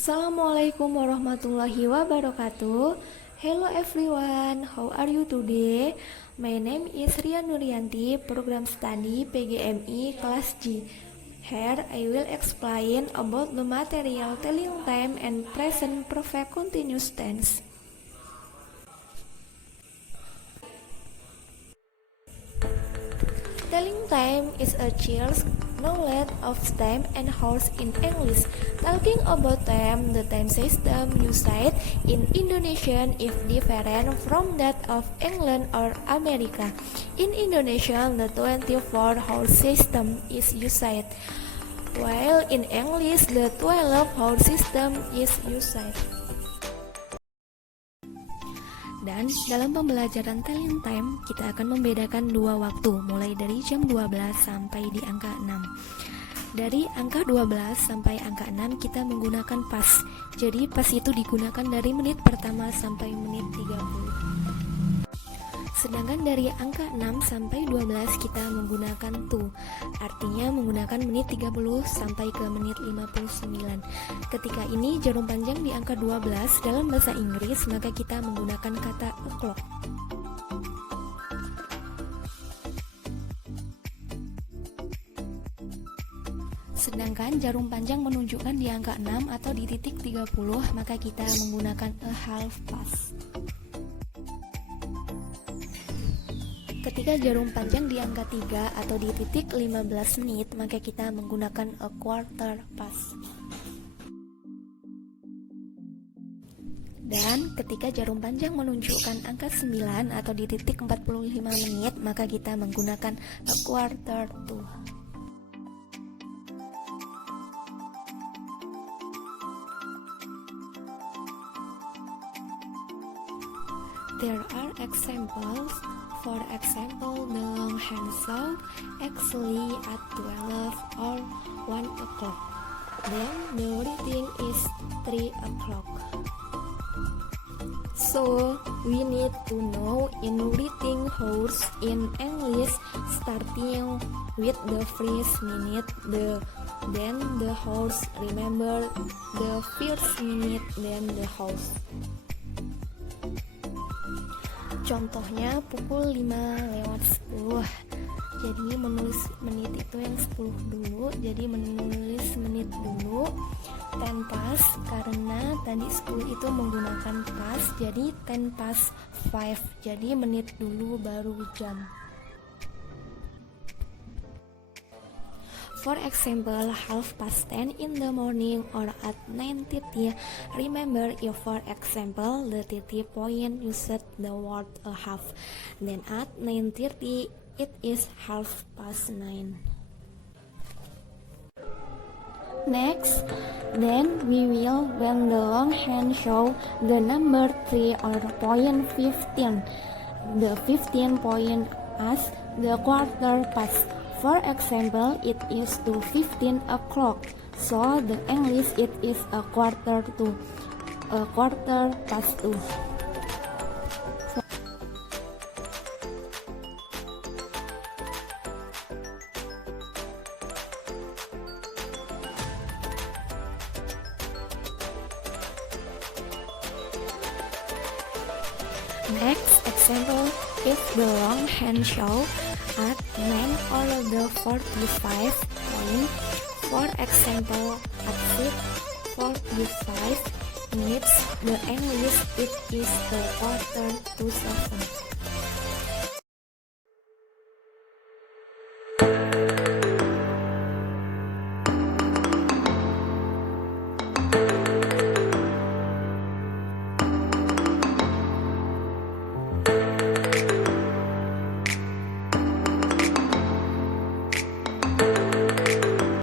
Assalamualaikum warahmatullahi wabarakatuh. Hello everyone, how are you today? My name is Rian Nuryanti, Program Study PGMI Kelas G. Here I will explain about the material telling time and present perfect continuous tense. Telling time is a child's knowledge of time and hours in English. Talking about time, the time system used in Indonesian is different from that of England or America. In Indonesia, the 24-hour system is used, while in English, the 12-hour system is used. Dan dalam pembelajaran telling time, kita akan membedakan dua waktu, mulai dari jam 12 sampai di angka 6. Dari angka 12 sampai angka 6 kita menggunakan pas. Jadi pas itu digunakan dari menit pertama sampai menit 30. Sedangkan dari angka 6 sampai 12 kita menggunakan to, artinya menggunakan menit 30 sampai ke menit 59. Ketika ini jarum panjang di angka 12 dalam bahasa Inggris, maka kita menggunakan kata o'clock. Sedangkan jarum panjang menunjukkan di angka 6 atau di titik 30, maka kita menggunakan a half past. Ketika jarum panjang di angka 3 atau di titik 15 menit, maka kita menggunakan a quarter past. Dan ketika jarum panjang menunjukkan angka 9 atau di titik 45 menit, maka kita menggunakan a quarter to. There are examples. For example, the long hand saw actually at 12 or 1 o'clock. Then the reading is 3 o'clock. So we need to know in reading hours in English, starting with the first minute, then the hours. Remember the first minute, then the hours. Contohnya pukul 5:10. Jadi menulis menit itu yang 10 dulu. Jadi menulis menit dulu. 10 past karena tadi 10 itu menggunakan past. Jadi 10 past 5. Jadi menit dulu baru jam. For example, 10:30 in the morning or at 9:30. Remember, if for example, the 30 point used the word a half. Then at 9:30, it is 9:30. Next, then we will when the long hand show the number 3 or point 15. The 15 point as the quarter past. For example, it is to 15 o'clock. So the English it is a quarter past 2. Next example, if the long hand show at 9 or the 45 point. For example, at 6:45 minutes, the English it is the quarter to 7.